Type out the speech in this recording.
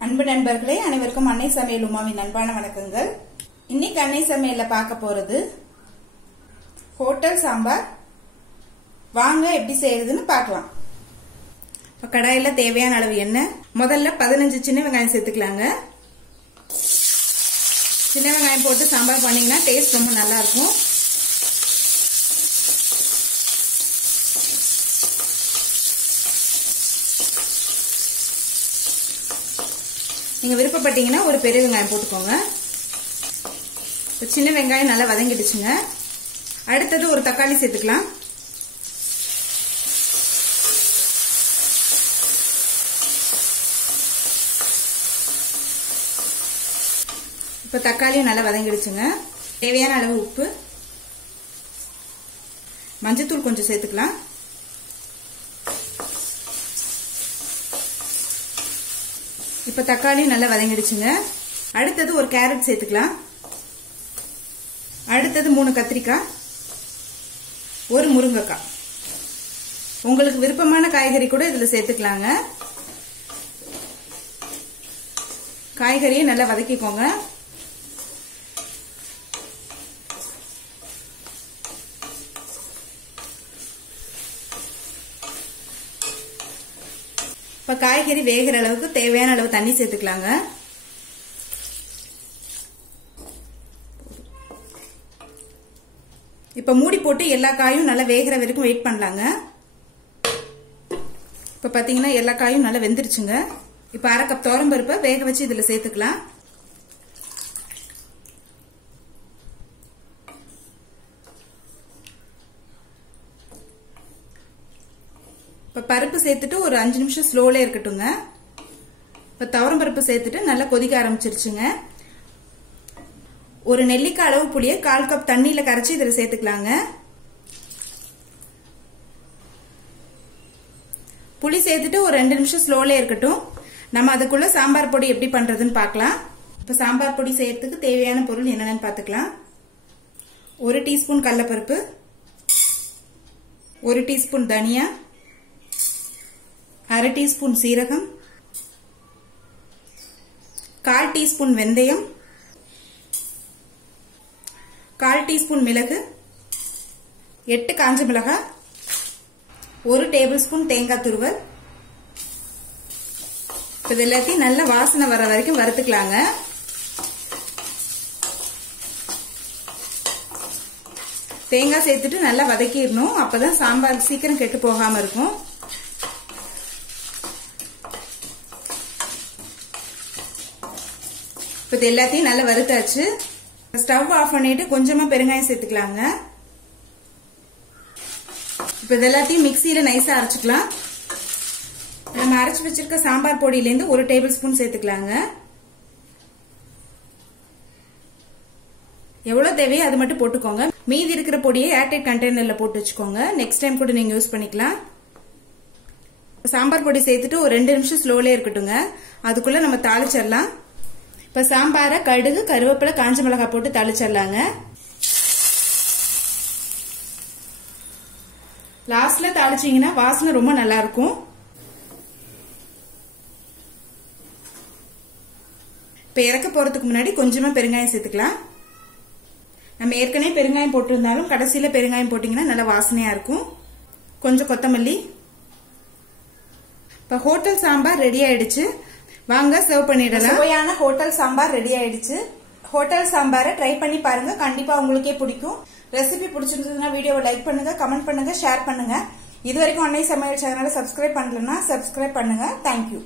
அன்பு நண்பர்களே, அனைவருக்கும் அன்னை சமையல் உமாவின் அன்பான வணக்கங்கள். இன்னைக்கு அன்னை சமையல்ல பார்க்க போறது ஹோட்டல் சாம்பார். வாங்க எப்படி செய்யறதுன்னு பார்க்கலாம். கடாயில தேவையான அளவு எண்ணெய். முதல்ல 15 சின்ன வெங்காயம் சேர்த்துக்கலாங்க. சின்ன வெங்காயம் போட்டு சாம்பார் பண்ணீங்கன்னா டேஸ்ட் ரொம்ப நல்லா இருக்கும். நீங்க விருப்பப்பட்டீங்கன்னா ஒரு பெரிய வெங்காயம் போட்டுக்கோங்க. சின்ன வெங்காயம் நல்லா வதங்கிடுச்சுங்க. அடுத்தது ஒரு தக்காளி சேர்த்துக்கலாம். இப்ப தக்காளி நல்லா வதங்கிடுச்சுங்க. தேவையான அளவு உப்பு, மஞ்சத்தூள் கொஞ்சம் சேர்த்துக்கலாம். இப்ப தக்காளி நல்லா வதங்கிடுச்சுங்க. அடுத்தது ஒரு கேரட் சேர்த்துக்கலாம். அடுத்தது 3 கத்திரிக்காய், ஒரு முருங்கைக்காய். உங்களுக்கு விருப்பமான காய்கறி கூட இதுல சேர்த்துக்கலாங்க. காய்கறியை நல்லா வதக்கிக்கோங்க. இப்ப காய்கறி வேகிற அளவுக்கு தேவையான அளவு தண்ணி சேர்த்துக்கலாங்க. இப்ப மூடி போட்டு எல்லா காயும் நல்லா வேகிற வரைக்கும் வெயிட் பண்ணலாங்க. இப்ப பாத்தீங்கன்னா எல்லா காயும் நல்லா வெந்துருச்சுங்க. இப்ப 1/2 கப் துவரம்பருப்பை வேக வச்சு இதுல சேர்த்துக்கலாம். இப்ப பருப்பு சேர்த்துட்டு ஒரு 5 நிமிஷம் ஸ்லோல இருக்கட்டுங்க. இப்ப துவரம்பருப்பு சேர்த்துட்டு நல்லா கொதிக்க ஆரம்பிச்சிருச்சுங்க. ஒரு நெல்லிக்காய் அளவு புளியை 1/4 கப் தண்ணியில கரைச்சி இதுல சேர்த்துக்கலாங்க. புளி சேர்த்துட்டு ஒரு 2 நிமிஷம் ஸ்லோல இருக்கட்டும். நம்ம அதுக்குள்ள சாம்பார் பொடி எப்படி பண்றதுன்னு பார்க்கலாம். இப்ப சாம்பார் பொடி செய்யறதுக்கு தேவையான பொருள் என்னென்னு பார்த்துக்கலாம். 1 டீஸ்பூன் கடலைப்பருப்பு, 1 டீஸ்பூன் தனியா, 1/2 டீஸ்பூன் சீரகம், 1/4 டீஸ்பூன் வெந்தயம், 1/4 டீஸ்பூன் மிளகு, 8 காஞ்ச மிளகாய், 1 டேபிள் ஸ்பூன் தேங்காய் துருவல். இது எல்லாத்தையும் நல்ல வாசனை வர வரைக்கும் வறுத்துக்கலாங்க. தேங்காய் சேர்த்துட்டு நல்லா வதக்கிடணும். அப்பதான் சாம்பார் சீக்கிரம் கெட்டு போகாம இருக்கும். இப்ப இது எல்லாத்தையும் நல்லா வறுத்தாச்சு. ஸ்டவ் ஆஃப் பண்ணிட்டு கொஞ்சமா பெருங்காயம் சேர்த்துக்கலாங்க. இப்ப இது எல்லாத்தையும் மிக்சியில நைஸா அரைச்சுக்கலாம். நம்ம அரைச்சு வச்சிருக்க சாம்பார் பொடியில இருந்து 1 டேபிள் ஸ்பூன் சேர்த்துக்கலாங்க. எவ்வளவு தேவையோ அது மட்டும் போட்டுக்கோங்க. மீதி இருக்கிற பொடியை ஏர்டைட் கண்டெய்னர்ல போட்டு வச்சுக்கோங்க. நெக்ஸ்ட் டைம் கூட நீங்க யூஸ் பண்ணிக்கலாம். சாம்பார் பொடி சேர்த்துட்டு ஒரு 2 நிமிஷம் ஸ்லோலே இருக்கட்டுங்க. அதுக்குள்ள நம்ம தாளிச்சிடலாம். இப்ப சாம்பார கடுகு, கருவேப்பிலை, காஞ்ச மிளகாய் போட்டு தாளிச்சிடலாங்க. லாஸ்ட்ல தாளிச்சீங்கன்னா வாசனை ரொம்ப நல்லா இருக்கும். இப்ப இறக்க போறதுக்கு முன்னாடி கொஞ்சமா பெருங்காயம் சேர்த்துக்கலாம். நம்ம ஏற்கனவே பெருங்காயம் போட்டிருந்தாலும் கடைசியில பெருங்காயம் போட்டீங்கன்னா நல்ல வாசனையா இருக்கும். கொஞ்சம் கொத்தமல்லி. இப்ப ஹோட்டல் சாம்பார் ரெடி ஆயிடுச்சு. வாங்க சர்வ் பண்ணிடலாம். சுவையான ஹோட்டல் சாம்பார் ரெடி ஆயிடுச்சு. ஹோட்டல் சாம்பாரை ட்ரை பண்ணி பாருங்க. கண்டிப்பா உங்களுக்கே பிடிக்கும். ரெசிபி பிடிச்சிருந்ததுன்னா வீடியோவை லைக் பண்ணுங்க, கமெண்ட் பண்ணுங்க, ஷேர் பண்ணுங்க. இது வரைக்கும் அன்னை சமையல் சேனலை சப்ஸ்கிரைப் பண்ணலன்னா சப்ஸ்கிரைப் பண்ணுங்க. தேங்க்யூ.